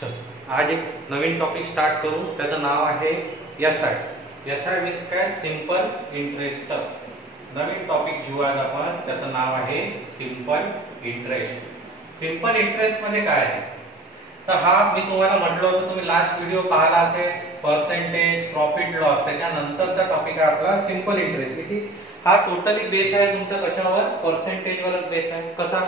चल आज एक नवीन टॉपिक स्टार्ट करू. त्याचं नाव आहे एसआय. एसआय मीन्स काय? Simple interest. नवीन टॉपिक घेऊ आज आपण. त्याचं नाव आहे सिंपल इंटरेस्ट. सिंपल इंटरेस्ट मध्ये काय आहे तर हा मी तुम्हाला म्हटलं होतं, तुम्ही लास्ट व्हिडिओ पाहिला असेल, पर्सेंटेज प्रॉफिट लॉस. त्याच्यानंतरचा टॉपिक आहे आपला सिंपल इंटरेस्ट. ठीक, हा टोटली बेस आहे तुमचा कशावर? पर्सेंटेजवरच बेस आहे. कसा?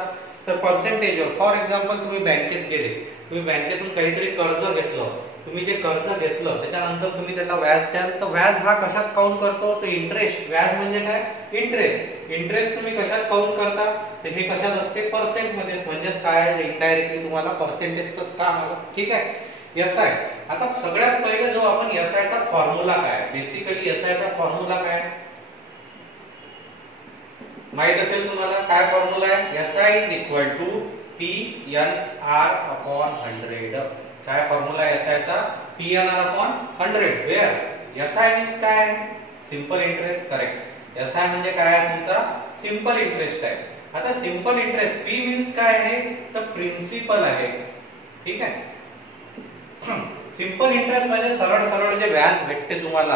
तर पर्सेंटेजवर. फॉर एक्झाम्पल तुम्ही बँकेत गेले, तुम्ही बँकेतून काहीतरी कर्ज घेतलं, तुम्ही जे कर्ज घेतलं त्याच्यानंतर तुम्ही त्याला व्याज द्याल, तर व्याज हा कशात काउंट करतो? तर इंटरेस्ट. व्याज म्हणजे काय? इंटरेस्ट. इंटरेस्ट तुम्ही कशात काउंट करता? तर हे कशात असते? पर्सेंट मध्ये. म्हणजेच काय? इनडायरेक्टली तुम्हाला पर्सेंटेजच काम आलं. ठीक आहे. एसआय. आता सगळ्यात पहिले जो आपण एसआय चा फॉर्म्युला काय, बेसिकली एसआय चा फॉर्म्युला काय माहित असेल तुम्हाला? काय फॉर्म्युला आहे? SI is equal to PNR upon 100. काय फॉर्म्युला आहे एसआय चा? PNR upon 100. Where SI means काय? Simple interest. करेक्ट. एसआय म्हणजे काय आहे तुमचा? सिंपल इंटरेस्ट आहे. आता सिंपल इंटरेस्ट पी मीन्स काय आहे? तर प्रिन्सिपल आहे. ठीक आहे. सिंपल इंटरेस्ट म्हणजे सरळ सरळ जे व्याज भेटते तुम्हाला,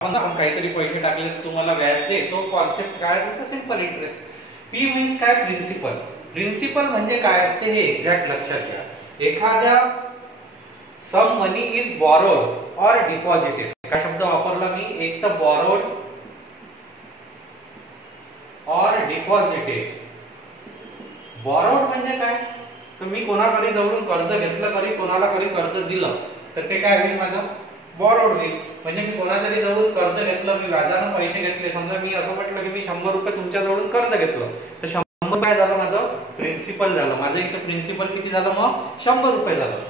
आपण काहीतरी पैसे टाकले तर तुम्हाला व्याज दे, तो कॉन्सेप्ट काय तुमचा? Simple interest. पी मीन्स काय? प्रिन्सिपल. प्रिन्सिपल म्हणजे काय असते हे एक्झॅक्ट लक्षात घ्या. एखाद्या सम मनी इज बॉरोड और डिपॉझिटेड. काय शब्द वापरला मी? एक तर बॉरोड और डिपॉझिटेड. बॉरोड म्हणजे काय? तर मी कोणाकडे जवळून कर्ज घेतलं, करी कोणाला करी कर्ज दिलं, तर ते काय होईल? माझं बॉरोड होईल. म्हणजे मी कोणातरी जवळून कर्ज घेतलं, मी व्याजाने पैसे घेतले. समजा मी असं म्हटलं की मी 100 रुपये तुमच्या जवळून कर्ज घेतलं, तर 100 काय झालं? माझं प्रिन्सिपल झालं. माझं इथे प्रिन्सिपल किती झालं? मग 100 रुपये झालं.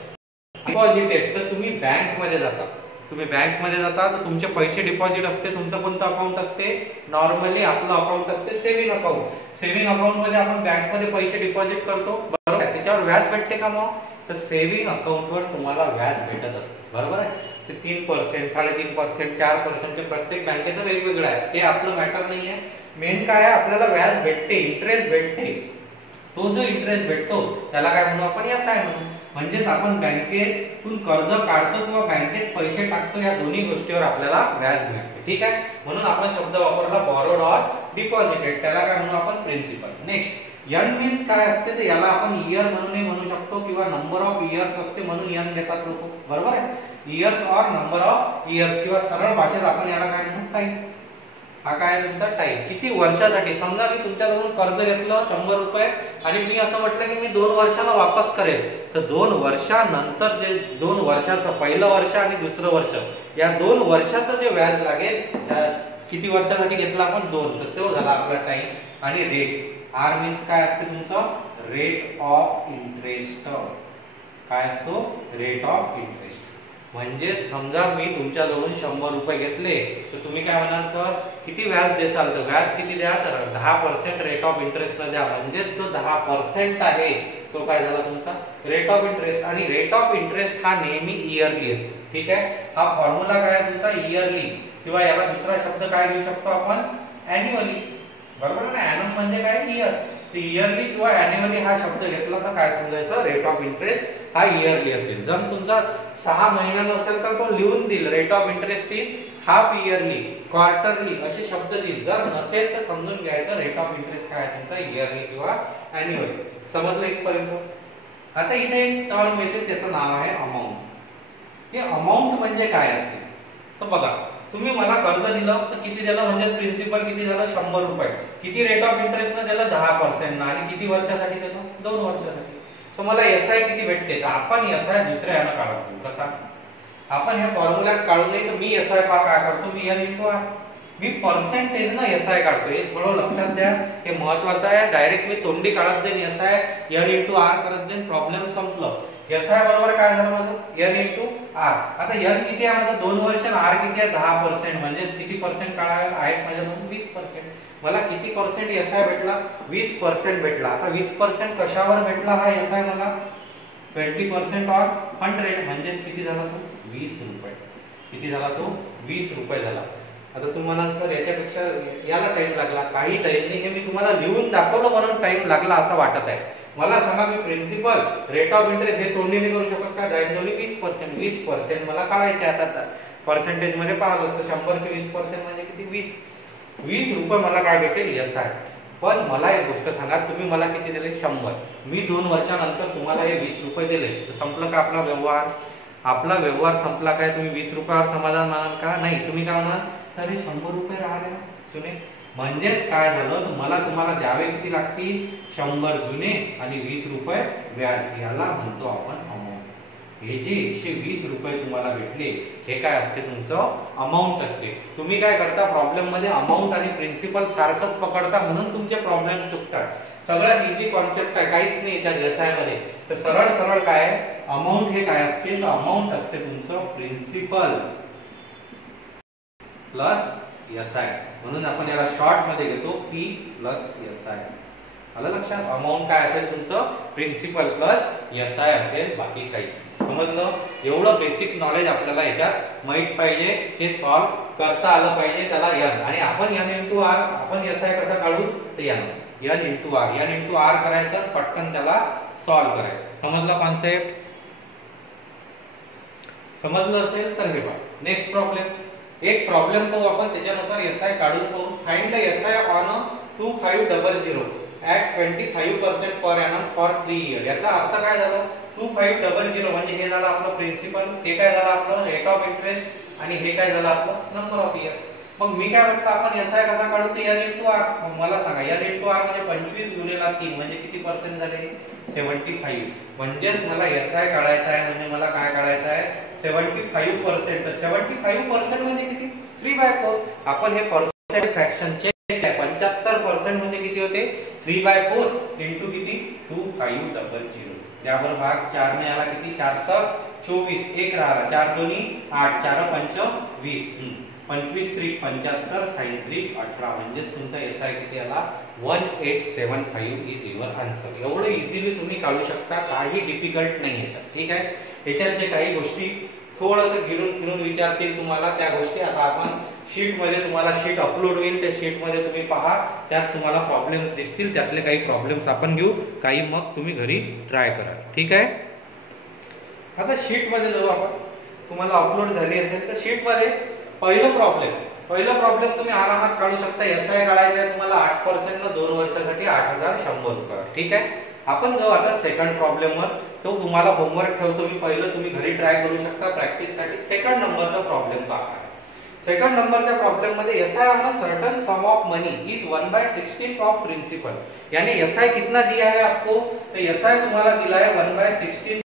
डिपॉझिटेड तर तुम्ही बँक मध्ये जाता, तुम्ही बँक मध्ये जाता तर तुमचे पैसे डिपॉझिट असते. तुमचं कोणतं अकाउंट असते? नॉर्मली आपलं अकाउंट असते सेव्हिंग अकाउंट. सेव्हिंग अकाउंट मध्ये आपण बँक मध्ये पैसे डिपॉझिट करतो, बरोबर आहे. त्याच्यावर व्याज भेटते का? मग तर सेव्हिंग अकाउंट वर तुम्हाला व्याज भेटत असते, बरोबर आहे. ते 3%, 3.5%, 4%, प्रत्येक बँकेचं वेगवेगळं आहे. ते आपलं मॅटर नाही आहे. मेन काय आहे? आपल्याला व्याज भेटते, इंटरेस्ट भेटते. तो जो इंटरेस्ट भेटतो त्याला काय म्हणू आपण? एसआय म्हणू. म्हणजेच आपण बँकेतून कर्ज काढतो किंवा बँकेत पैसे टाकतो, या दोन्ही गोष्टीवर आपल्याला व्याज मिळते. ठीक आहे. म्हणून आपण शब्द वापरला बॉरोड और डिपॉझिटेड. त्याला काय म्हणू आपण? प्रिन्सिपल. नेक्स्ट एन मीन्स काय असते? तर याला आपण इयर म्हणूनही म्हणू शकतो किंवा नंबर ऑफ इयर्स असते म्हणून एन घेतात लोक, बरोबर आहे. इयर्स और नंबर ऑफ इयर्स, किंवा सरळ भाषेत आपण याला काय म्हणू? टाइम. हा काय तुमचा? टाइम. किती वर्षासाठी? समजा मी तुमच्याकडून कर्ज घेतलं 100 रुपये आणि मी असं म्हटलं की मी 2 वर्षांना वापस करेल, तर 2 वर्षानंतर जे 2 वर्षाचं पहिलं वर्ष आणि दुसरं वर्ष, या 2 वर्षाचं जे व्याज लागेल, किती वर्षासाठी घेतला आपण? 2. तर तो झाला आपला टाइम. आणि रेट. आर मीन्स काय असते तुमचं? Rate of interest. काय असतो? Rate of interest. म्हणजे समजा मी तुमच्याजवळून 100 रुपये घेतले, तर तुम्ही काय म्हणाल? सर किती व्याज देसाल? तर व्याज किती द्या? तर 10% रेट ऑफ इंटरेस्ट द्या. म्हणजे जो 10% आहे तो काय झाला तुमचा? Rate of interest. आणि रेट ऑफ इंटरेस्ट हा नेहमी इयरली असतो. ठीक आहे. हा फॉर्म्युला काय तुमचा? इयरली. किंवा याला दुसरा शब्द काय घेऊ शकतो आपण? अॅन्युअली, बरोबर ना. ॲनम म्हणजे काय? इयर. इयरली किंवा अॅन्युअली हा शब्द घेतला तर काय समजायचं? रेट ऑफ इंटरेस्ट हा इयरली असेल. जर तुमचा 6 महिन्यांना असेल तर तो लिहून देईल rate of interest is half yearly, quarterly असे शब्द देईल. जर नसेल तर समजून घ्यायचं रेट ऑफ इंटरेस्ट काय तुमचा? इयरली किंवा अॅन्युअली. समजलं इथपर्यंत? आता इथे एक टर्म येते, त्याचं नाव आहे अमाऊंट. हे अमाऊंट म्हणजे काय असते? तर बघा, तुम्ही मला कर्ज दिलं तर किती दिलं? म्हणजे प्रिन्सिपल किती झालं? 100 रुपये. किती रेट ऑफ इंटरेस्ट न दिलं? 10% ना. आणि किती वर्षासाठी दिलं? 2 वर्षासाठी. तर मला एसआय किती भेटते? तर आपण एसआय दुसऱ्या यानं काढायचं. कसा? आपण हे फॉर्म्युल्यात काढू नये तर मी एसआय काय करतो? मी एन इंटू आर. मी पर्सेंटेज ना एसआय काढतो. हे थोडं लक्षात द्या, हे महत्वाचं आहे. डायरेक्ट मी तोंडी काढत देईन एसआय, एन इंटू आर करत देईन, प्रॉब्लेम संपलं. एसआय बरोबर काय झालं माझं? N into R. आता एन किती आहे माझं? 2 वर्ष. आर किती आहे? 10%. म्हणजे किती पर्सेंट काढावे आहेत माझ्याकडून? 20%. मला किती पर्सेंट एसआय भेटला? 20% भेटला. आता 20% कशावर भेटला हा एसआय मला? 20% ऑन 100. म्हणजेच किती झाला तो? 20 रुपये. किती झाला तो? 20 रुपये झाला. आता तुम्ही म्हणाल सर याच्यापेक्षा याला टाइम लागला, काही टाइम नाही, हे मी तुम्हाला लिहून दाखवलं म्हणून टाइम लागला असं वाटत आहे. मला सांगा मी प्रिन्सिपल रेट ऑफ इंटरेस्ट हे तोंडी नाही करू शकत का? डायरेक्टली 20%, 20% मला काढायचे. आता पर्सेंटेज मध्ये पाहिलं तर 100 चे 20% म्हणजे किती? 20 रुपये मला काय भेटेल? यस आहे. पण मला एक गोष्ट सांगा, तुम्ही मला किती दिले? 100. मी 2 वर्षानंतर तुम्हाला हे 20 रुपये दिले, तर संपलं का आपला व्यवहार? आपला व्यवहार संपला काय? तुम्ही 20 रुपयावर समाधान मानाल का? नाही. तुम्ही काय म्हणाल? सर हे 100 रुपये राहिले जुने. म्हणजेच काय झालं, मला तुम्हाला द्यावे किती लागतील? 100 जुने आणि 20 रुपये व्याज. याला म्हणतो आपण अमाऊंट. हे जे 120 रुपये तुम्हाला भेटले हे काय असते? तुमचं अमाऊंट असते. तुम्ही काय करता? प्रॉब्लेम मध्ये अमाऊंट आणि प्रिन्सिपल सारखंच पकडता, म्हणून तुमचे प्रॉब्लेम चुकतात. सगळ्यात इझी कॉन्सेप्ट आहे, काहीच नाही त्या व्यवसायामध्ये. तर सरळ सरळ काय आहे? अमाऊंट हे काय असते? तर अमाऊंट असते तुमचं प्रिन्सिपल प्लस एसआय. म्हणून आपण याला शॉर्ट मध्ये घेतो पी प्लस एसआय. आलं लक्षात? अमाऊंट काय असेल तुमचं? प्रिन्सिपल प्लस एसआय असेल, बाकी काहीच नाही. समजलं? एवढं बेसिक नॉलेज आपल्याला याच्यात माहित पाहिजे. हे सॉल्व करता आलं पाहिजे. त्याला एन आणि आपण एन इंटू आर, आपण एसआय कसा काढू? तर एन इंटू आर करायचं, पटकन त्याला सॉल्व करायचं. समजलं कॉन्सेप्ट? समजलं असेल तर हे पहा. नेक्स्ट प्रॉब्लेम, एक प्रॉब्लेम पाहू आपण, त्याच्यानुसार एसआय काढून पाहू. Find the SI on a 2500 at 25% per annum for 3 years. याचा अर्थ काय झाला? 2500 म्हणजे हे झालं आपलं प्रिन्सिपल, हे काय झालं आपलं रेट ऑफ इंटरेस्ट, आणि हे काय झालं आपलं नंबर ऑफ इयर्स. मग मी काय म्हटलं, आपण एसआय कसा काढू? ते एन इंटू आर. मला सांगा, एन इंटू आर म्हणजे 25 गुणिले 3 म्हणजे किती पर्सेंट झाले? 75. म्हणजेच मला एसआय काढायचा आहे, म्हणजे मला काय काढायचं आहे? 75%. तर 75% म्हणजे किती? 3/4. आपण हे पर्सेंट फ्रॅक्शन चेक आहे. 75% म्हणजे किती होते? 3/4 इंटू किती? 2500. त्यावर भाग 4 ने आला किती? 4 * 24, 1 राहिला, 4 * 2 = 8, 4 * 5 = 20. 25 × 3 = 75, sin 3 = 18. म्हणजे तुमचा एसआय किती आला? 1875 इज युअर आन्सर. एवढं इझिली तुम्ही काढू शकता, काही डिफिकल्ट नाही याच्यात. ठीक आहे? याच्यात जे काही गोष्टी थोडंसं गिरून फिरून विचारतील तुम्हाला, त्या गोष्टी आता आपण शीट मध्ये, तुम्हाला शीट अपलोड होईल, त्या शीट मध्ये तुम्ही पहा, त्यात तुम्हाला प्रॉब्लेम्स दिसतील. त्यातले काही प्रॉब्लेम्स आपण घेऊ, काही मग तुम्ही घरी ट्राय करा. ठीक आहे? आता शीट मध्ये जाऊ आपण. तुम्हाला अपलोड झाली असेल तर शीट मध्ये पहिलं प्रॉब्लेम तुम्ही आरामात काढू शकता. एसआय काढायचं आहे तुम्हाला 8% न 2 वर्षासाठी 8100 रुपये. ठीक आहे? आपण जाऊ आता सेकंड प्रॉब्लेमवर. तो तुम्हाला होमवर्क ठेवतो मी, पहिलं तुम्ही घरी ट्राय करू शकता प्रॅक्टिस साठी. सेकंड नंबरचा प्रॉब्लेम पहा. सेकंड नंबरच्या प्रॉब्लेम मध्ये SI on a certain sum of money is 1/16 of principal. यानी एसआय कितना दिया है आपको? तो एसआय तुम्हाला दिला आहे 1/16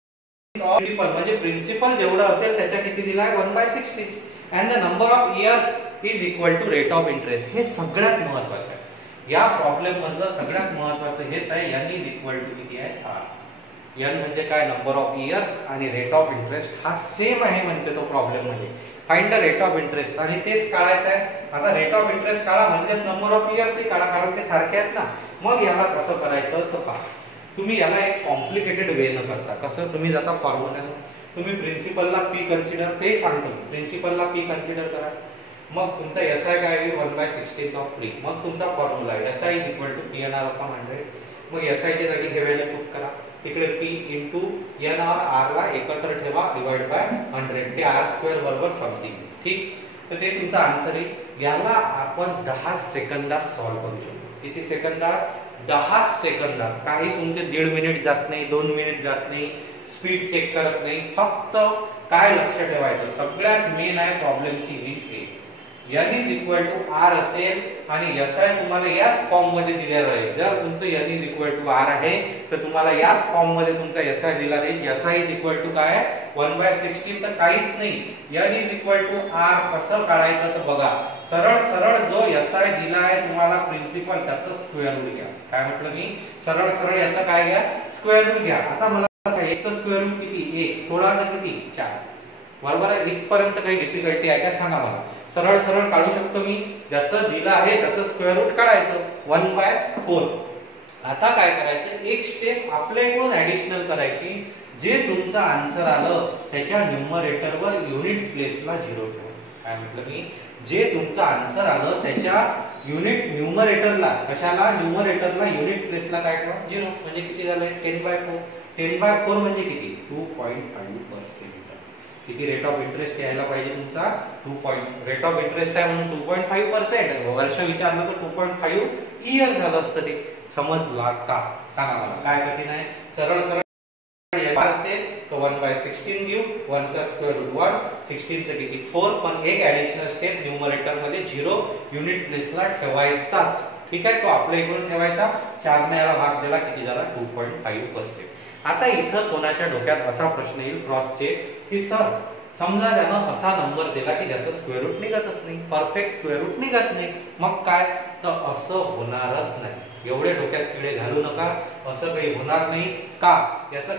ऑफ प्रिंसिपल. म्हणजे प्रिंसिपल जेवढं असेल त्याच्या किती दिला आहे? 1/16. And the number of years is equal to rate of interest. हे सगळ्यात महत्त्वाचं आहे. या प्रॉब्लेम मधलं सगळ्यात महत्त्वाचं हेच आहे. एन इज इक्वल टू किती आहे? आर. एन म्हणजे काय? नंबर ऑफ इयर्स, आणि रेट ऑफ इंटरेस्ट हा सेम आहे म्हणते तो प्रॉब्लेम मध्ये. Find the rate of interest, आणि तेच काढायचं आहे. आता रेट ऑफ इंटरेस्ट काढा म्हणजेच नंबर ऑफ इयर्स ही काढा, कारण ते सारखे आहेत ना. मग याला कसं करायचं तर पहा. तुम्ही याला एक कॉम्प्लिकेटेड वे न करता, कसं तुम्ही जाता फॉर्म्युला, तुम्ही प्रिन्सिपलला पी कन्सिडर, ते सांगतो प्रिन्सिपलला पी कन्सिडर करा. मग तुमचा एसआय काय आहे? 1/16 ऑफ प्री. मग तुमचा फॉर्म्युला आहे SI is equal to PNR upon 100. मग एसआय च्या जागी हे व्हॅल्यू पुट करा. तिकडे पी इंटू एन और आर ला एकत्र ठेवा, डिवाइड बाय 100. ते r² बरोबर समथिंग. ठीक? तर ते तुमचा आन्सर आहे. याला आपण 10 सेकंदात सॉल्व करू शकतो. किती सेकंदात? 10 सेकंदात. काही तुमचे 1.5 मिनिट जात नाही, 2 मिनिट जात नाही, स्पीड चेक करत नाही. फक्त काय लक्ष ठेवायचं? सगळ्यात मेन आहे प्रॉब्लेमची हिंट हे. n is equal to R असेल आणि एसआय तुम्हाला याच फॉर्म मध्ये दिलेला आहे. जर तुमचं n is equal to R आहे तर तुम्हाला याच फॉर्म मध्ये तुमचा एसआय दिला आहे. एसआय इज इक्वल टू काय आहे? 1/16. तर काहीच नाही. n is equal to R कसं काढायचं तर बघा, सरळ सरळ जो एसआय दिला आहे तुम्हाला प्रिन्सिपल, त्याचं स्क्वेअर रूट घ्या. काय म्हटलं मी? सरळ सरळ याचं काय घ्या? स्क्वेअर रूट घ्या. आता मला याचं स्क्वेअर रूट किती? 1. 16 चं किती? 4. बरोबर आहे? इथपर्यंत काही डिफिकल्टी आहे का सांगा मला. सरळ सरळ काढू शकतो मी. ज्याचं दिलं आहे त्याचं स्क्वेअर रूट काढायचं. 1/4. आता काय करायचं? एक स्टेप आपल्या इकडून ऍडिशनल करायची. जे तुमचं आन्सर आलं त्याच्या न्यूमरेटरवर युनिट प्लेसला 0 ठेवा. काय म्हटलं मी, जे तुमचं आन्सर आलं त्याच्या युनिट न्यूमरेटरला, कशाला न्यूमरेटरला युनिट प्लेसला काय ठेवा 0, म्हणजे किती झालं 10/4. 10/4 म्हणजे किती 2.5%. किती रेट ऑफ इंटरेस्ट यायला पाहिजे तुमचा 2. रेट ऑफ इंटरेस्ट आहे म्हणून 2.5%. वर्ष विचारलं तर 2.5 इयर झालं असतं. ते समजला का सांगा मला, काय कठीण आहे, सरळ सरळ असेल तर 1/16 घेऊ, 1 चा स्क्वेअर रूट 1, 16 चं किती 4, पण एक ऍडिशनल स्टेप न्यूमरेटर मध्ये 0 युनिट प्लेसला ठेवायचाच. ठीक आहे, तो आपल्या इकडून ठेवायचा, 4 ने याला भाग दिला किती झाला 2.5%. आता इथं कोणाच्या डोक्यात असा प्रश्न येईल क्रॉस चेक की सर समजा त्यानं असा नंबर दिला की ज्याचं स्क्वेअर रूट निघतच नाही, परफेक्ट स्क्वेअर रूट निघत नाही, मग काय, तर असं होणारच नाही. एवढे डोक्यात किडे घालू नका, असं काही होणार नाही का, याचा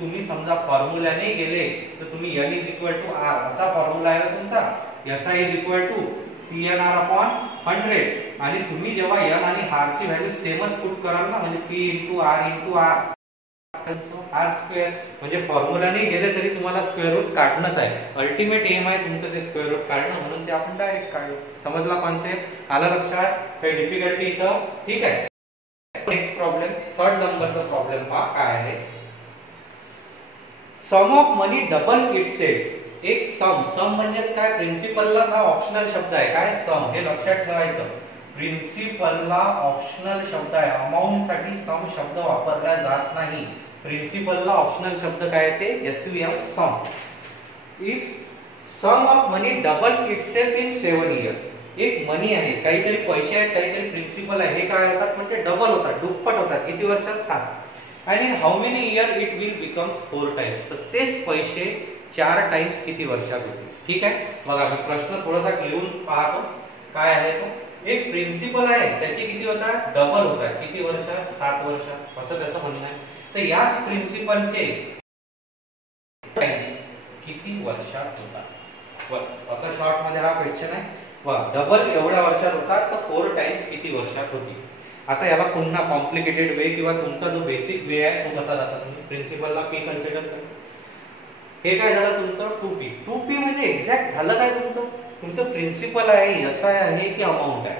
तुम्ही समजा फॉर्म्युलाने गेले तर तुम्ही n = r असा फॉर्म्युला आहे ना तुमचा, SI = PNR/100, आणि तुम्ही जेव्हा n आणि r ची व्हॅल्यू सेमच पुट कराल ना, म्हणजे p × r × r² म्हणजे फॉर्म्युलाने गेले तरी तुम्हाला स्क्वेअर रूट काढणंच आहे. अल्टिमेट एम आहे तुमचं ते स्क्वेअर रूट काढणं, म्हणून ते आपण डायरेक्ट काढू. समजला कॉन्सेप्ट, आला लक्षात, काही डिफिकल्टी इथं. ठीक आहे, नेक्स्ट प्रॉब्लेम, 3rd नंबरचा प्रॉब्लेम पहा काय आहे. सम ऑफ मनी डबल्स इटसेल्फ. एक सम म्हणजेच काय, प्रिन्सिपलला हा ऑप्शनल शब्द आहे, काय सम, हे लक्षात ठेवायचं. प्रिन्सिपलला ऑप्शनल शब्द आहे, अमाउंट साठी सम शब्द वापरला जात नाही. प्रिन्सिपलला ऑप्शनल शब्द काय आहे ते SVM, sum. If sum of money doubles itself in 7 year. एक मनी आहे, काहीतरी पैसे आहेत, काहीतरी प्रिन्सिपल आहे, हे काय होतात म्हणजे डबल होतात, दुप्पट होतात. किती वर्षात 7. आणि in how many year it will becomes 4 times. तर तेच पैसे 4 टाइम्स किती वर्षात होतील. ठीक आहे, बघा मी प्रश्न थोडासा लिहून पाहतो काय आहे तो. एक प्रिन्सिपल आहे, त्याचे किती होतात, डबल होतात, किती वर्षात 7 वर्षात, असं त्याचं म्हणणं आहे. तर याच प्रिन्सिपलचे टाइम्स किती वर्षात होतात, बस असं शॉर्ट मध्ये हा क्वेश्चन आहे. वा, डबल एवढ्या वर्षात होतात तर 4 टाइम्स किती वर्षात होतील. आता याला पुन्हा कॉम्प्लिकेटेड वे किंवा तुमचा जो बेसिक वे आहे तो कसा जाता, तुम्ही प्रिन्सिपलला p कन्सिडर करा. हे काय झालं तुमचं 2p. 2p म्हणजे एक्झॅक्ट झालं काय तुमचं, तुमचं प्रिन्सिपल आहे, SI आहे की अमाउंट आहे,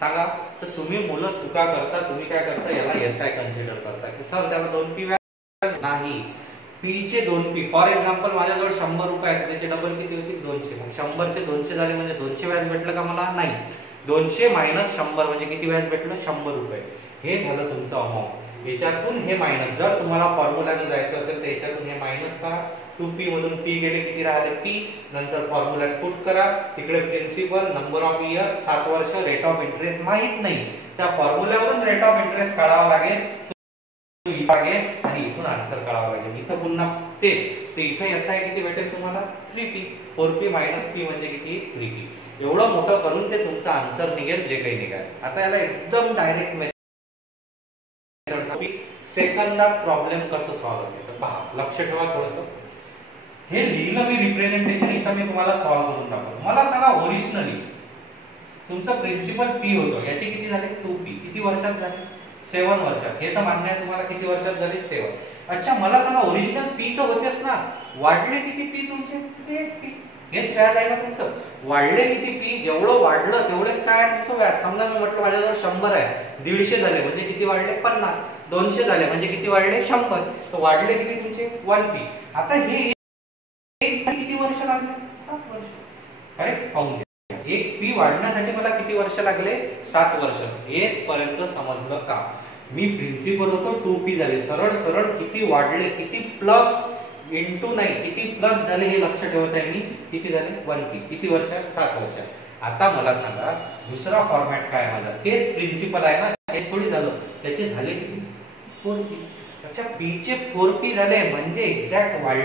सांगा. तर तुम्ही मुलं चुका करता, तुम्ही काय करता, याला SI कन्सिडर करता की सर त्याला 2p व्याज नाही, p चे 2p. फॉर एक्झाम्पल माझ्याजवळ 100 रुपये आहेत, त्याचे डबल किती होतील 200. मग 100 चे 200 झाले म्हणजे 200 व्याज भेटलं का मला, नाही. 200 - 100 म्हणजे किती व्याज भेटलं 100 रुपये. हे झालं तुमचं अमाउंट. याच्यातून हे मायनस, जर तुम्हाला फॉर्म्युलाने जायचं असेल तर याच्यातून हे मायनस करा. 2p मधून p गेले किती राहिले p, नंतर फॉर्म्युल्यात पुट करा. तिकडे प्रिन्सिपल, नंबर ऑफ इयर 7 वर्ष, रेट ऑफ इंटरेस्ट माहित नाही, त्या फॉर्म्युल्यावरून रेट ऑफ इंटरेस्ट काढावा लागेल आणि इथून आन्सर काढावा लागेल. इथं पुन्हा तेच, तर इथं SI किती भेटेल तुम्हाला 3p. 4p - p म्हणजे किती 3p. एवढं मोठं करून ते तुमचा आन्सर निघेल जे काही निघेल. आता याला एकदम डायरेक्ट मेथड सेकंदा प्रॉब्लेम कसं सॉल्व्ह होते तर पहा, लक्ष ठेवा थोडंसं. हे लिहिलं मी रिप्रेझेंटेशन, इथं मी तुम्हाला सॉल्व्ह करून दाखवतो. मला सांगा ओरिजिनली तुमचं प्रिन्सिपल p होतं, याचे किती झाले 2p. किती वर्षात झाले 7 वर्षात. हे तर मान्य आहे तुम्हाला, किती वर्षात झाले 7. अच्छा, मला सांगा ओरिजिनल p तर होतेच ना, वाढले किती p तुमचे 1p. हेच व्याज आहे ना तुमचं. वाढले किती p, जेवढं वाढलं तेवढेच काय आहे तुमचं व्याज. समजा मी म्हटलं माझ्याजवळ 100 आहे, 150 झाले म्हणजे किती वाढले 50. 200 झाले म्हणजे किती वाढले 100. तर वाढले किती तुमचे 1p. आता हे किती वर्ष लागले 7 वर्ष. करेक्ट, पाहून घ्या. एक p वाढण्यासाठी मला किती वर्ष लागले 7 वर्ष. एक पर्यंत समजलं का. मी प्रिन्सिपल होतो 2p झाले, सरळ सरळ किती वाढले, किती प्लस इंटू नाही, किती प्लस झाले हे लक्ष ठेवत आहे मी. किती झाले 1p. किती वर्षात 7 वर्षात. आता मला सांगा दुसरा फॉर्मॅट काय माझा, तेच प्रिन्सिपल आहे ना, हे थोडी झालं, त्याचे झाले किती 4p. अच्छा, p चे 4p झाले म्हणजे एक्झॅक्ट वाढले.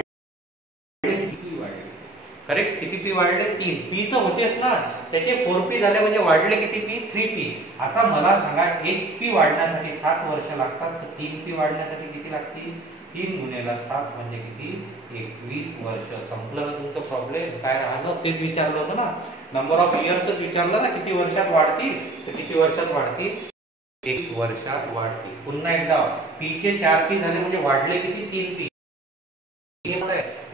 करेक्ट, किती p वाढले 3. p तर होतेच ना, त्याचे 4p झाले म्हणजे वाढले किती p 3p. आता मला सांगा 1p वाढण्यासाठी 7 वर्ष लागतात, तर 3p वाढण्यासाठी किती लागतील 3 × 7 म्हणजे किती 21 वर्ष. संपलं ना तुमचं प्रॉब्लेम. काय राहिलं तेच विचारलं होतं ना, नंबर ऑफ इयर्सच विचारलं ना, किती वर्षात वाढतील, तर किती वर्षात वाढतील 21 वर्षात वाढतील. पुन्हा एकदा p चे 4p झाले म्हणजे वाढले किती 3p.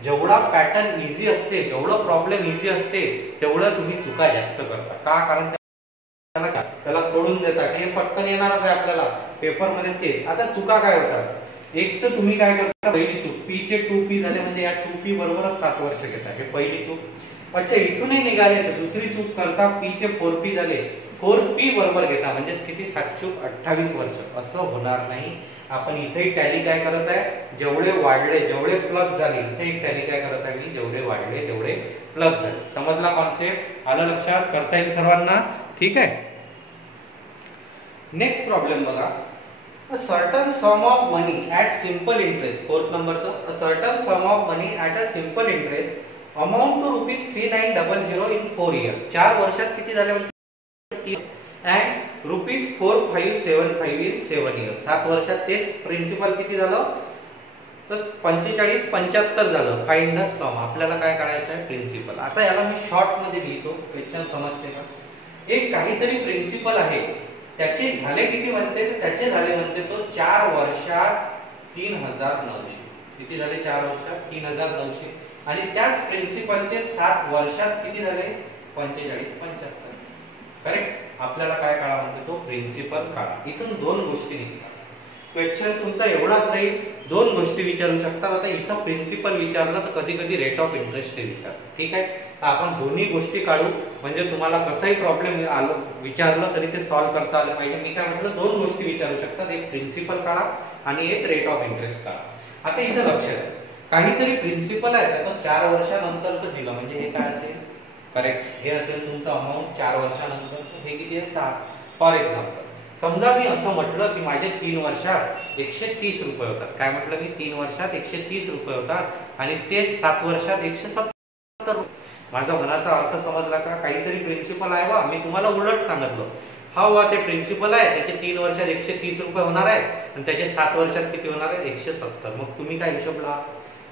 जेवढा पॅटर्न इझी असते, जेवढं प्रॉब्लेम इझी असते, तेवढं तुम्ही चुका जास्त करता. का? कारण त्याला सोडून देता की हे पटकन येणारच आहे आपल्याला पेपर मध्ये तेच. आता चुका काय होतात? एक तर तुम्ही काय करता, पहिली चूक पी चे 2p झाले म्हणजे या 2p बरोबरच 7 वर्ष घेता, हे पहिली चूक. अच्छा, इथूनही निघाले तर दुसरी चूक करता, p चे 4p झाले 4p बरोबर घेता म्हणजे किती 728 वर्ष. असं होणार नाही. आपण इथे टॅली काय करत आहे, जेवढे वाढले जेवढे प्लस झाले, इथे एक टॅली काय करत आहे मी, जेवढे वाढले तेवढे प्लस झाले. समजला कॉन्सेप्ट? आलं लक्षात? करता येईल सर्वांना? ठीक आहे. नेक्स्ट प्रॉब्लेम बघा. A certain sum of money at simple interest, fourth number चा, a certain sum of money at a simple interest amount to rupees 3900 in 4 years. 4 वर्षात किती झाले? and rupees 4575 in 7 years. 7 वर्षात तेच प्रिन्सिपल किती झालं? तर 45 75 झालं. फाइंड द सम. आपल्याला काय काढायचं आहे? प्रिन्सिपल. आता याला मी शॉर्ट मध्ये लिहितो, क्वेश्चन समजते का? एक काहीतरी प्रिन्सिपल आहे, त्याचे झाले किती म्हणते? तर त्याचे झाले म्हणते तो 4 वर्षात 3900. किती झाले? 4 वर्षात 3900. आणि त्याच प्रिन्सिपलचे 7 वर्षात किती झाले? 45 75. करेक्ट. आपल्याला काय काढा म्हणते? तो प्रिन्सिपल काढा. इथून दोन गोष्टी निघतात. क्वेश्चन तुमचा एवढाच राहील, दोन गोष्टी विचारू शकतात. आता इथं प्रिन्सिपल विचारलं तर कधी कधी रेट ऑफ इंटरेस्ट विचारतात. ठीक आहे, आपण दोन्ही गोष्टी काढू म्हणजे तुम्हाला कसाही प्रॉब्लेम विचारलं तरी ते सॉल्व्ह करता आलं पाहिजे. मी काय म्हटलं, दोन गोष्टी विचारू शकतात, एक प्रिन्सिपल काढा आणि एक रेट ऑफ इंटरेस्ट काढा. आता इथं लक्ष द्या, काहीतरी प्रिन्सिपल आहे त्याचं 4 वर्षानंतरचं दिलं म्हणजे हे काय असेल? करेक्ट, हे असेल तुमचं अमाऊंट 4 वर्षानंतरचं. हे किती आहे? 7. फॉर एक्झाम्पल समजा मी असं म्हटलं की माझे 3 वर्षात 130 रुपये होतात. काय म्हटलं मी? 3 वर्षात 130 रुपये होतात आणि तेच 7 वर्षात 170 रुपये. माझा मनाचा अर्थ समजला का? काहीतरी प्रिन्सिपल आहे बा, मी तुम्हाला उलट सांगितलं. हा वा ते प्रिन्सिपल आहे, त्याचे 3 वर्षात 130 रुपये होणार आहे आणि त्याचे 7 वर्षात किती होणार आहे? 170. मग तुम्ही काय हिशोब लावा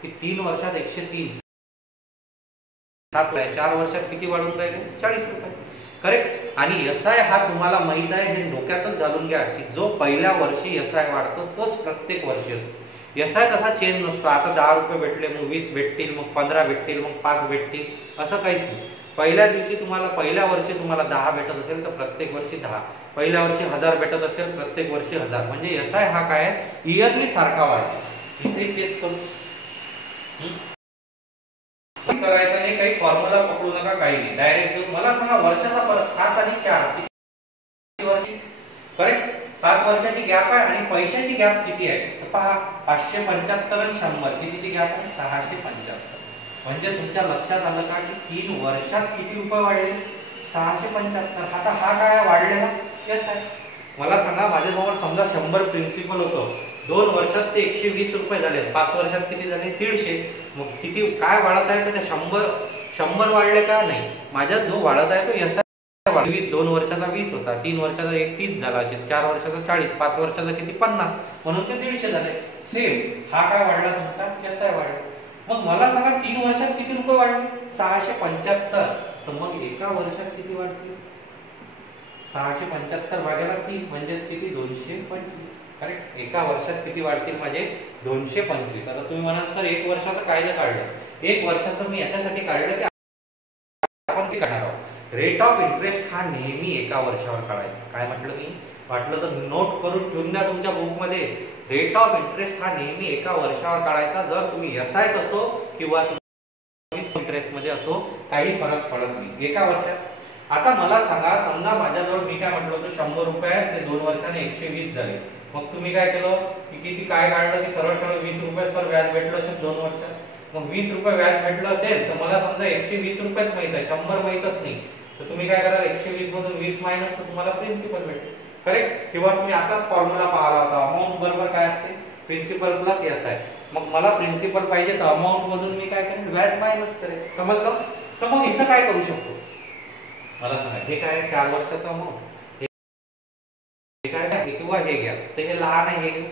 की 3 वर्षात 130, 4 वर्षात किती वाढून राहिले? 40 रुपये. करेक्ट. आणि एसआय हा तुम्हाला माहित आहे, हे डोक्यातच घालून घ्या की जो पहिल्या वर्षी एसआय वाढतो तोच प्रत्येक वर्षी असतो. एसआय तसा चेंज नसतो. आता 10 रुपये भेटले, मग 20 भेटतील, मग 15 भेटतील, मग 5 भेटतील, असं काहीच नाही. पहिल्या दिवशी तुम्हाला, पहिल्या वर्षी तुम्हाला 10 भेटत असेल तर प्रत्येक वर्षी 10. पहिल्या वर्षी 1000 भेटत असेल, प्रत्येक वर्षी 1000. म्हणजे एसआय हा काय इयरली सारखा वाढतो. इथे केस करू करायचं नाही, काही फॉर्म्युला पकडू नका, काही नाही, डायरेक्ट जाऊ. मला सांगा वर्षाचा फरक 7 आणि 4 किती वर्षी? करेक्ट. 7 वर्षाची गॅप आहे आणि पैशाची गॅप किती आहे? तर पहा, 575 आणि 100 कितीची गॅप आहे? 675. म्हणजे तुमच्या लक्षात आलं का की 3 वर्षात किती रुपये वाढले? 675. आता हा काय वाढलेला? यस आहे. मला सांगा, माझ्याजवळ समजा 100 प्रिन्सिपल होतं, 2 वर्षात ते 120 रुपये झाले, 5 वर्षात किती झाले? 150. मग किती काय वाढत आहे? तर 100 वाढले का? नाही. माझ्या जो वाढत आहे तो यस 2 वर्षाचा 20 होता, 3 वर्षाचा 30 झाला असेल, 4 वर्षाचा 40, 5 वर्षाचा किती? 50, म्हणून ते 150 झाले. सेम हा काय वाढला? तुमचा यस आहे वाढला. मग मला सांगा 3 वर्षात किती रुपये वाढले? 675. तर मग एका वर्षात किती वाढतील? 675 भागाला 3 म्हणजे किती? 225. करेक्ट. एका वर्षात किती वाढतील माझे? 225. आता तुम्ही म्हणाल सर 1 वर्षाचं काय काढलं? 1 वर्षाचं मी याच्यासाठी काढलं की आपण ते काढणार आहोत. रेट ऑफ इंटरेस्ट हा नेहमी एका वर्षावर काढायचा. काय म्हटलं मी? वाटलं तर नोट करून ठेवून द्या तुमच्या बुक मध्ये. रेट ऑफ इंटरेस्ट हा नेहमी एका वर्षावर काढायचा. जर तुम्ही एसआयत असो किंवा तुम्ही इंटरेस्ट मध्ये असो, काही फरक पडत नाही, एका वर्षात. आता मला सांगा, समजा माझ्याजवळ मी काय म्हटलं होतं 100 रुपये आहे, ते 2 वर्षाने 120 झाले. मग तुम्ही काय केलं की किती काय काढलं की सरळ सरळ 20 रुपये सर व्याज भेटलं असेल 2 वर्षात. मग 20 रुपये व्याज भेटलं असेल तर मला समजा 120 रुपयेच माहित आहे, 100 माहितच नाही. तर तुम्ही काय कराल? 120 मधून 20 मायनस, तर तुम्हाला प्रिन्सिपल भेटेल. करेक्ट. किंवा तुम्ही आताच फॉर्म्युला पाहिला होता, अमाऊंट बरोबर काय असते? प्रिन्सिपल प्लस एस आहे. मग मला प्रिन्सिपल पाहिजे तर अमाऊंट मधून मी काय करेन? व्याज मायनस करेन. समजलं? तर मग इथं काय करू शकतो? मला सांगा, हे काय 4 वर्षाचं अमाऊंट, हे काय किंवा हे घ्या, तर हे लहान आहे, हे घेऊ.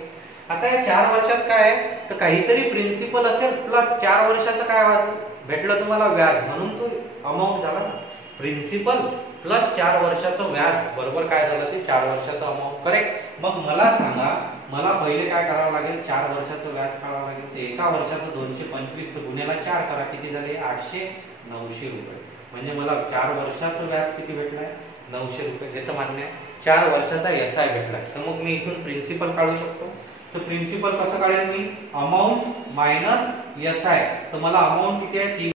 आता या 4 वर्षात काय आहे? तर काहीतरी प्रिन्सिपल असेल प्लस 4 वर्षाचं काय भेटलं तुम्हाला? व्याज. म्हणून तो अमाऊंट झाला ना. प्रिन्सिपल प्लस 4 वर्षाचं व्याज बरोबर काय झालं? ते 4 वर्षाचं अमाऊंट. करेक्ट. मग मला सांगा, मला पहिले काय करावं लागेल, 4 वर्षाचं व्याज काढावं लागेल. ते एका वर्षाचं 225 तर गुन्ह्याला 4 करा, किती झाले 800 900 रुपये. म्हणजे मला 4 वर्षाचं व्याज किती भेटलाय 900 रुपये. हे तर मान्य आहे. 4 वर्षाचा एसआय भेटलाय. तर मग मी इथून प्रिन्सिपल काढू शकतो. तर प्रिन्सिपल कसं काढेल मी, अमाऊंट मायनस एसआय. तर मला अमाऊंट किती आहे 3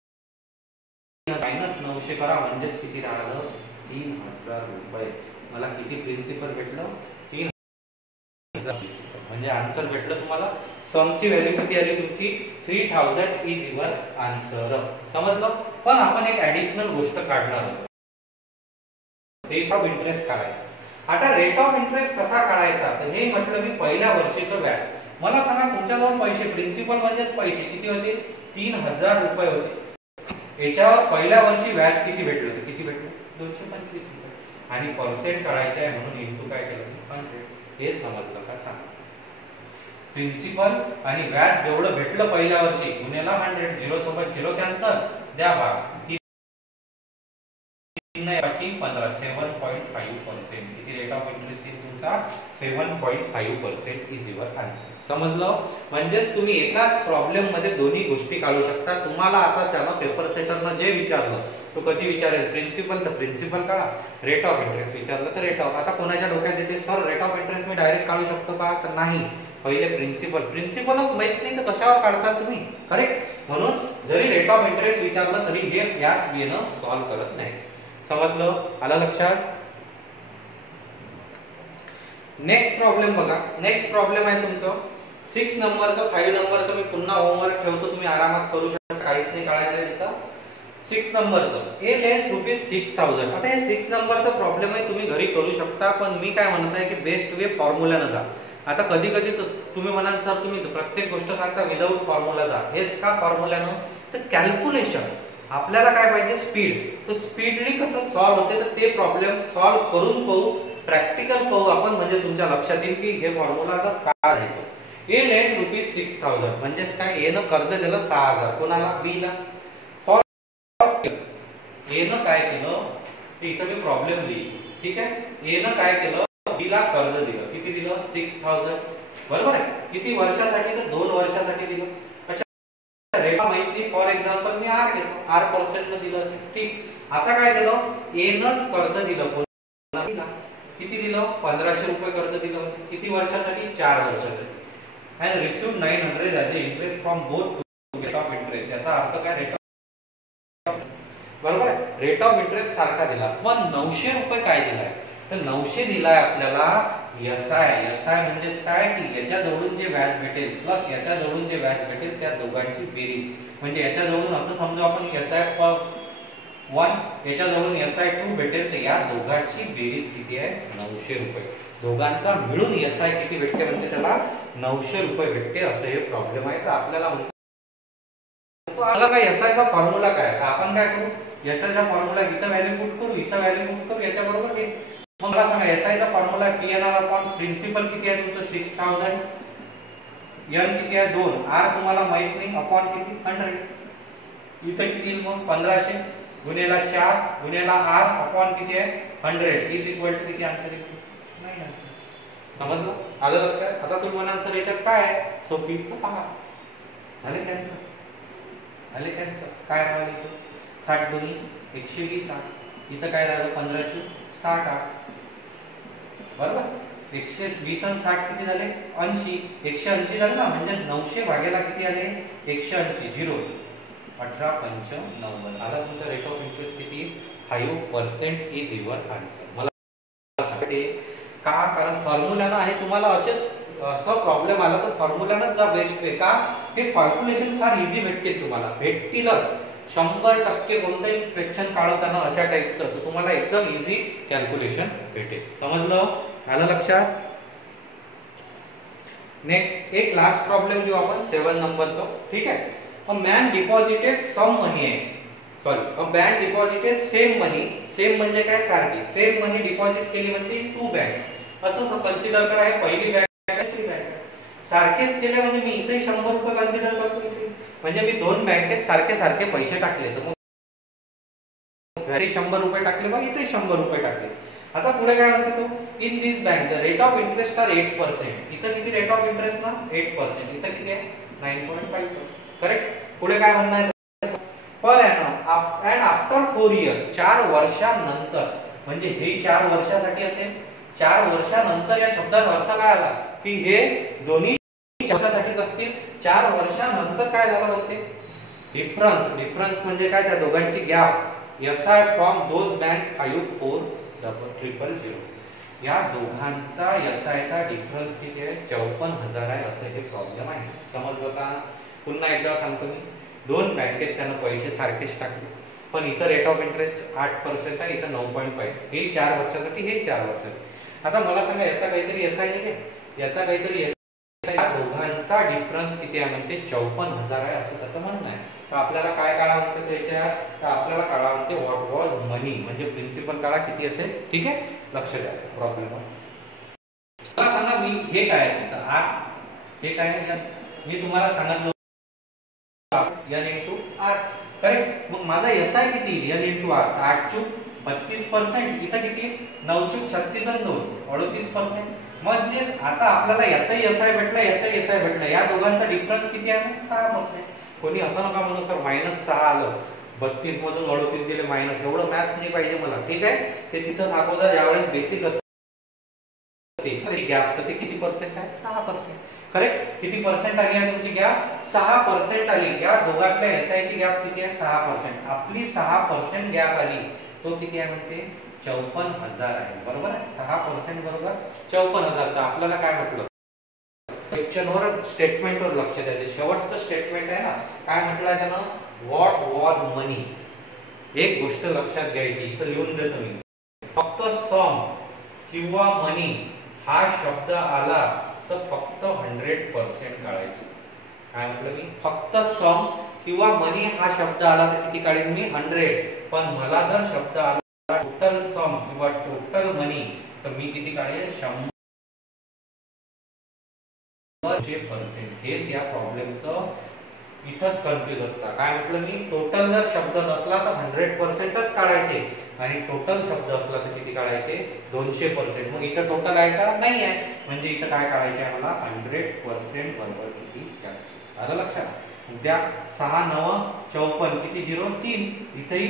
मायनस 900 करा, म्हणजेच किती राहिलं 3000 रुपये. मला किती प्रिन्सिपल भेटलं 3000 प्रिन्सिपल. म्हणजे आन्सर भेटलं तुम्हाला. समची व्हॅल्यू किती आली तुमची 3000 इज युअर आन्सर. समजलं. पण आपण एक ऍडिशनल गोष्ट काढणार आहोत, रेट ऑफ इंटरेस्ट काढायचा. आता रेट ऑफ इंटरेस्ट कसा काढायचा, तर हे म्हटलं मी पहिल्या वर्षीचं व्याज. मला सांगा तुमच्याजवळ पैसे, प्रिन्सिपल म्हणजेच पैसे किती होते 3000 रुपये होते. याच्यावर पहिल्या वर्षी व्याज किती भेटलं, तर किती भेटलं 225 रुपये. आणि पर्सेंट काढायचे आहे म्हणून इंटू काय केलं 100. हे समजलं का सांगा. प्रिन्सिपल आणि व्याज जेवढं भेटलं पहिल्या वर्षी गुन्ह्याला 100. 0 सोबत 0 कॅन्सल, द्या भाग 15 7.5%. किती रेट ऑफ इंटरेस्ट येईल तुमचा 7.5% इज युअर आन्सर. समजलं. म्हणजेच तुम्ही एकाच प्रॉब्लेम मध्ये दोन्ही गोष्टी काढू शकता. तुम्हाला आता त्याला पेपर सेटरनं जे विचारलं तो कधी विचारेल प्रिन्सिपल, तर प्रिन्सिपल काढा. रेट ऑफ इंटरेस्ट विचारलं तर रेट ऑफ. आता कोणाच्या डोक्यात येते sir rate of interest me direct काढू शकतो का, तर नाही. पहिले प्रिन्सिपलच माहित नाही तर कशावर काढसाल तुम्ही, करेक्ट. म्हणून जरी रेट ऑफ इंटरेस्ट विचारलं तरी हे यास येणं सॉल्व्ह करत नाही. समजलं, आलं लक्षात. नेक्स्ट प्रॉब्लेम बघा. नेक्स्ट प्रॉब्लेम आहे तुमचं 6 नंबरचं. 5 नंबरचं मी पुन्हा होमवर्क ठेवतो, तुम्ही आरामात करू शकता, काहीच नाही काढायचं आहे तिथं. 6 नंबरचं ए लेंड्स ₹6000. आता हे 6 नंबरचा प्रॉब्लेम आहे, तुम्ही घरी करू शकता. पण मी काय म्हणत आहे की बेस्ट वे फॉर्म्युलानं जा. आता कधी कधी तुम्ही म्हणाल सर तुम्ही प्रत्येक गोष्ट सांगता विदाऊट फॉर्म्युला जा. हेच का फॉर्म्युलानं, तर कॅल्क्युलेशन आपल्याला काय पाहिजे स्पीड. तर स्पीडली कसं सॉल्व्ह होते तर ते प्रॉब्लेम सॉल्व्ह करून पाहू, प्रॅक्टिकल पाहू आपण. म्हणजे तुमच्या लक्षात येईल की हे फॉर्म्युला कसं काय द्यायचं. ए लेंड ₹6000 म्हणजेच काय, ए न कर्ज दिलं 6000 कोणाला बी ला. ए न काय केलं, इथं मी प्रॉब्लेम लिहिली, ठीक आहे. ए न काय केलं, बी ला कर्ज दिलं. किती दिलं 6000, बरोबर आहे. किती वर्षासाठी, तर 2 वर्षासाठी दिलं. रेट माहिती फॉर एक्झाम्पल मी आर घेतो, आर पर्सेंट न दिलं असेल, ठीक. आता काय केलं, ए नच कर्ज दिलं कोणाला, किती दिलं 1500 रुपये कर्ज दिलं. किती वर्षासाठी 4 वर्षासाठी. And received 900 as a interest from both rate of interest. याचा अर्थ काय, रेट ऑफ, बरोबर आहे. रेट ऑफ इंटरेस्ट सारखा दिला, पण 900 रुपये काय दिलाय, तर 900 दिलाय आपल्याला एसआय. एसआय म्हणजेच काय की याच्या जवळून जे व्याज भेटेल प्लस याच्या जवळून जे व्याज भेटेल त्या दोघांची बेरीज. म्हणजे याच्या जवळून असं समजू आपण एसआय 1 याच्या जवळून एसआय 2 भेटेल, तर या दोघांची बेरीज किती आहे 900 रुपये. दोघांचा मिळून एसआय किती भेटते, म्हणजे त्याला 900 रुपये भेटते. असं हे प्रॉब्लेम आहे. तर आपल्याला म्हणतो काय एसआयचा फॉर्म्युला काय, तर आपण काय करू, एसआयचा फॉर्म्युला इथं व्हॅल्यू पुट करू, इथं व्हॅल्यू पुट करू, याच्या बरोबर हे. मग मला सांगा एसआयचा फॉर्म्युला पीएनआर अपॉन प्रिन्सिपल किती आहे तुमचं 6000, एन किती आहे 2, आर तुम्हाला माहित नाही, अपॉन किती 100. इथं किती येईल मग 1500 गुणिले 4 गुणिले आर अपॉन किती आहे 100 इज इक्वल टू किती, आन्सर नाही. समजलं, आलं लक्षात. आता तुम्ही म्हणाल सर याच्यात काय आहे, सोपी तर पहा. झाले कॅन्सर, झाले कॅन्सर. काय राहिलं इथं 60 दोन्ही 120, इथं काय राहिलं 15 60, बरोबर. 120 आणि 60 किती झाले 80, 180 झाले ना. म्हणजे 900 भागेला किती आले 180, 0 18.95. आता तुमचा रेट ऑफ इंटरेस्ट किती 5% इज युअर आन्सर. मला सांगते का, कारण फॉर्म्युलानं आहे. तुम्हाला असं प्रॉब्लेम आला तर फॉर्म्युलानंच जा बेस्ट आहे. का, हे कॅल्क्युलेशन फार इझी भेटतील तुम्हाला, भेटतीलच 100% कोणतंही क्वेश्चन काढवताना अशा टाइपचं, तर तुम्हाला एकदम इझी कॅल्क्युलेशन भेटेल. समजलं, आलं लक्षात. नेक्स्ट एक लास्ट प्रॉब्लेम घेऊ आपण 7 नंबरचं, ठीक आहे. A man deposited some money आहे, सॉरी अ बँक डिपॉझिटेड सेम मनी. सेम म्हणजे काय, सारखी सेम मनी डिपॉझिट केली म्हणजे 2 बँक असं कन्सिडर करा. हे पहिली बँक आहे, दुसरी बँक आहे. सारखेच केले म्हणजे मी इथे 100 रुपये कन्सिडर करतो. म्हणजे मी 2 बँकेत सारखे सारखे पैसे टाकले, तर मग 100 रुपये टाकले, मग इथे 100 रुपये टाकले. आता पुढे काय म्हणते तो, in this bank the rate of interest are 8%. इथं किती रेट ऑफ इंटरेस्ट ना 8%, इथं किती आहे 9.5%. करेक्ट. पुढे काय म्हणणं आहे, per annum and after 4 year, 4 वर्षानंतर, म्हणजे हे 4 वर्षासाठी असेल. 4 वर्षानंतर या शब्दाचा अर्थ काय आला की हे दोन्ही वर्षासाठीच असतील. 4 वर्षानंतर काय झालं होते, डिफरन्स म्हणजे काय, त्या दोघांची gap, SI from those bank 54,000. या दोघांचा एसआयचा डिफरन्स किती आहे, 54,000 आहे. असं हे प्रॉब्लेम आहे. समजलं का. पुन्हा एकदा सांगतो मी, दोन बँकेत त्यानं पैसे सारखेच टाकले, पण इथं रेट ऑफ इंटरेस्ट 8% आहे, इथं 9.5. हे 4 वर्षासाठी, हे 4 वर्षासाठी. आता मला सांगा, याचा काहीतरी एसआय आहे, याचा काहीतरी एसआय, या दोघांचा डिफरन्स किती आहे म्हणते 54,000 आहे, असं त्याचं म्हणणं आहे. तर आपल्याला काय काढा म्हणते त्याच्या, तर आपल्याला काढा म्हणते व्हॉट वॉज मनी, म्हणजे प्रिन्सिपल काढा किती असेल. ठीक आहे, लक्ष द्या. प्रॉब्लेम मला सांगा, मी हे काय आहे तुमचा आर, हे काय मी तुम्हाला सांगितलं n into r. करेक्ट. मग माझा एसआय किती, n into r, 8 चूक 32%, इथं किती 9 चूक 36 आणि 2 38%. म्हणजे आता आपल्याला याचाही एसआय भेटला, याचाही एसआय भेटला, या दोघांचा डिफरन्स किती आहे 6%. कोणी असं नका म्हणू सर -6 आलं, 32 मधून 38 गेले मायनस, एवढं मॅथ्स नाही पाहिजे मला. ठीक आहे, ते तिथं दाखवता ज्यावेळेस बेसिक असते गॅप, तर ते किती पर्सेंट आहे 6%. करेक्ट. किती पर्सेंट आली आहे तुमची गॅप, 6% आली. या दोघांच्या एसआय ची गॅप किती आहे 6%. आपली 6% गॅप आली, तो किती आहे म्हणते 54,000 आहे. बरोबर आहे, 6% बरोबर 54,000. तर आपल्याला काय म्हटलं, क्वेश्चनवर स्टेटमेंटवर लक्ष द्यायचं. शेवटचं स्टेटमेंट आहे ना, काय म्हटलं त्यानं, व्हॉट वॉज मनी. एक गोष्ट लक्षात घ्यायची, इथं लिहून देतो मी, फक्त सम किंवा मनी हा शब्द आला तर फक्त 100% काढायची. काय म्हटलं मी, फक्त सम किंवा मनी हा शब्द आला तर किती काढेन मी 100. पण मला जर शब्द आला टोटल सम किंवा टोटल मनी, तर मी किती काढेन 100%. हेच या प्रॉब्लेमचं इथंच कन्फ्युज असतं. काय म्हटलं मी, टोटल जर शब्द नसला तर 100%च काढायचे, आणि टोटल शब्द असला तर किती काढायचे 200%. मग इथं टोटल आहे का, नाही आहे, म्हणजे इथं काय काढायचे आहे मला 100% बरोबर किती x. आलं लक्षात. त्या 6 9 54 किती 0 3, इथेही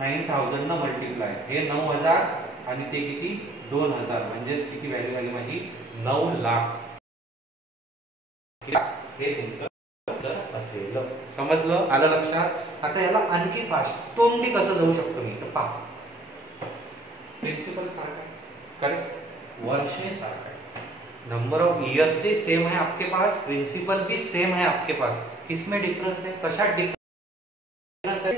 9,000 न मल्टिप्लाय, हे 9,000 आणि ते किती 2,000, म्हणजे किती व्हॅल्यू आली माझी 9 लाख. हे तुमचं असेल. समजलं, आलं लक्षात. आता याला आणखी फास्ट तोंडी कसं जाऊ शकतो मी, तर पहा, प्रिंसिपल सारखा है, करेक्ट, वर्षे सारखा है, number of years say same है आपके पास, प्रिंसिपल भी सेम है आपके पास. किसमें डिफरेंस है, कशात डिफरेंस है,